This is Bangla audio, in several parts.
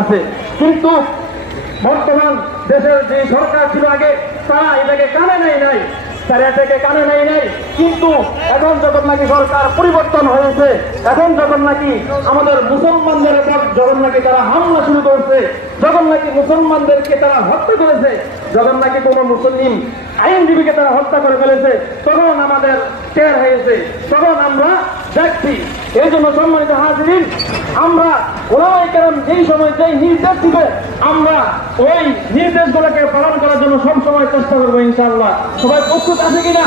আছে। কিন্তু বর্তমান দেশের যে সরকার ছিল আগে, তারা এটাকে কানে নেয় নাই, কিন্তু এখন যখন নাকি সরকার পরিবর্তন হয়েছে, এখন যখন নাকি আমাদের মুসলমানদের উপর যখন নাকি তারা হামলা শুরু করছে, যখন নাকি মুসলমানদেরকে তারা হত্যা করেছে, যখন নাকি কোনো মুসলিম আইনজীবীকে তারা হত্যা করে ফেলেছে, তখন আমাদের টের হয়েছে, তখন আমরা দেখছি। এই জন্য সম্মানিত হাজিরিন, আমরা ওলামায়ে কেরাম যেই সময় যেই নির্দেশ দিবে, আমরা ওই নির্দেশগুলোকে পালন করার জন্য সবসময় চেষ্টা করবো ইনশাআল্লাহ। সবাই প্রস্তুত আছে কিনা?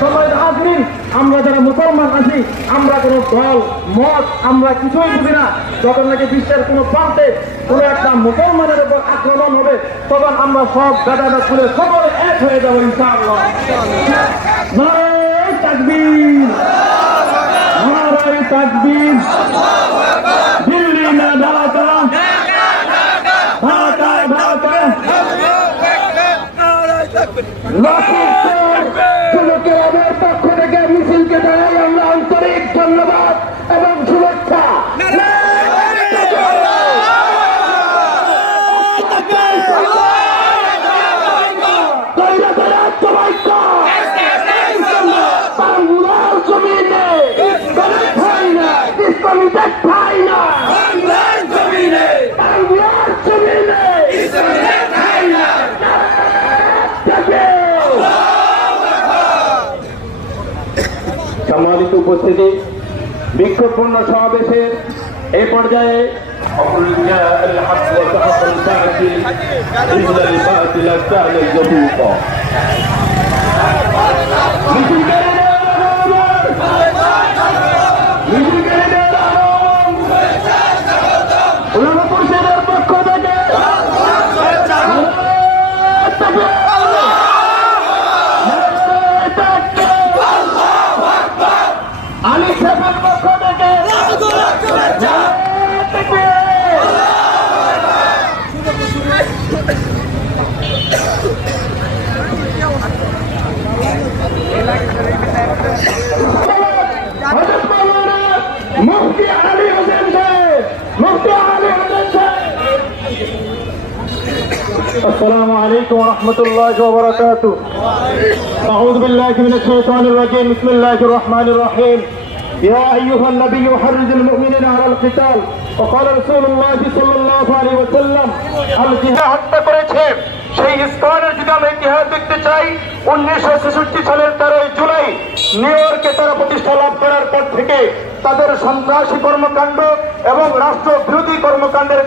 সম্মানিত হাজিরিন, আমরা যারা মুসলমান আছি, আমরা কোনো দল মত আমরা কিছুই বুঝি না। যখন নাকি বিশ্বের কোনো প্রান্তে কোনো একটা মুসলমানের উপর আক্রমণ হবে, তখন আমরা সব গাদাটা খুলে সকলে এক হয়ে যাবো ইনশাআল্লাহ। নারে তাকবীর, নারে তাকবীর। দিল্লি না ঢাকা, ঢাকায় ঢাকা, যুবকের পক্ষ থেকে মিছিলকে জানাই আমরা আন্তরিক ধন্যবাদ এবং শুভেচ্ছা। সম্মানিত উপস্থিতি, বিক্ষোভপূর্ণ সমাবেশের এই পর্যায়ে পরিষদের পক্ষ থেকে আলী সাহেবের পক্ষ থেকে মুফতি আলী হোসেন সাহেব, মুফতি আলী হোসেন সাহেব। السلام عليكم ورحمة الله وبركاته. أعوذ بالله من الشيطان الرجيم. بسم الله الرحمن الرحيم. يا أيها النبي حرض المؤمنين على القتال وقال رسول الله صلى الله عليه وسلم الجهاد হত্যা করেছে সেই স্কোয়াডের যদি আমরা ইতিহাস দেখতে চাই, 1966 সালের 13 জুলাই নিউ ইয়র্কে তারা প্রতিষ্ঠা লাভ করার পর থেকে তাদের সন্ত্রাসী কর্মকাণ্ড এবং রাষ্ট্র বিরোধী কর্মকাণ্ডের